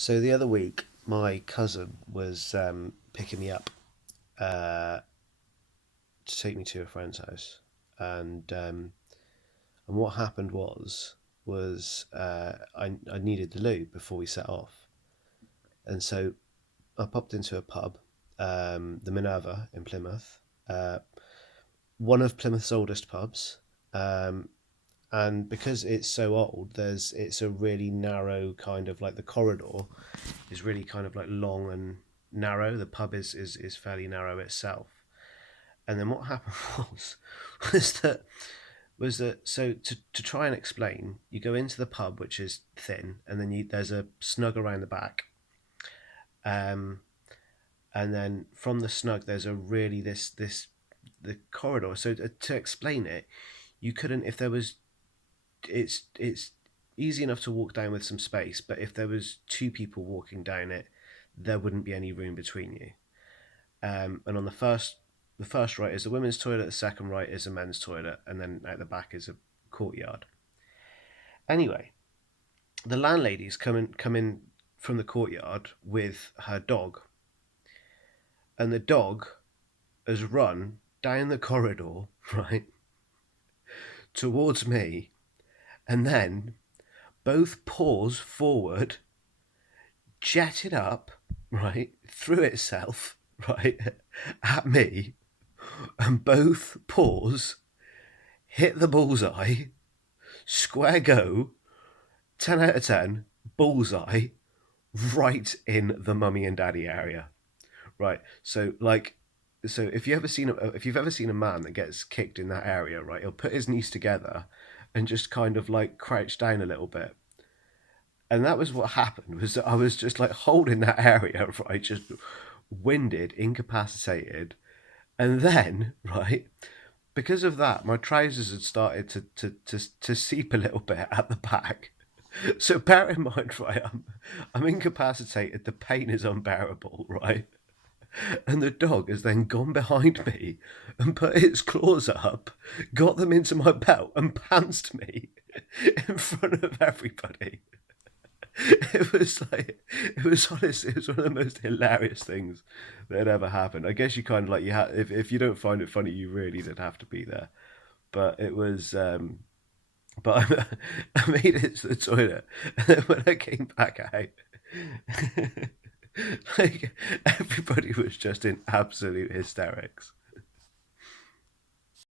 So the other week, my cousin was picking me up to take me to a friend's house, and what happened was I needed the loo before we set off, and so I popped into a pub, the Minerva in Plymouth, uh, one of Plymouth's oldest pubs. And because it's so old, it's a really narrow kind of like the corridor is really kind of like long and narrow. The pub is fairly narrow itself. And then what happened was that so to try and explain, you go into the pub which is thin, and then there's a snug around the back, um, and then from the snug there's a really this the corridor. So to explain it, you couldn't if there was it's easy enough to walk down with some space, but if there was two people walking down it, there wouldn't be any room between you. And on the first right is a women's toilet, the second right is a men's toilet, and then at the back is a courtyard. Anyway, the landlady's come in from the courtyard with her dog, and the dog has run down the corridor right towards me, and then both paws forward, jetted up, right, through itself, right, at me, and both paws hit the bullseye, square go, 10 out of 10, bullseye, right in the mummy and daddy area. Right. So if you've ever seen a man that gets kicked in that area, right, he'll put his knees together and just kind of like crouch down a little bit. And that was what happened, was that I was just like holding that area, right, just winded, incapacitated. And then, right, because of that, my trousers had started to seep a little bit at the back. So bear in mind, right, I'm incapacitated, the pain is unbearable, right? And the dog has then gone behind me and put its claws up, got them into my belt, and pantsed me in front of everybody. It was like, it was honestly, it was one of the most hilarious things that had ever happened. I guess you kind of like, you have, if you don't find it funny, you really did have to be there. But it was, but I made it to the toilet, and then when I came back out, like everybody was just in absolute hysterics.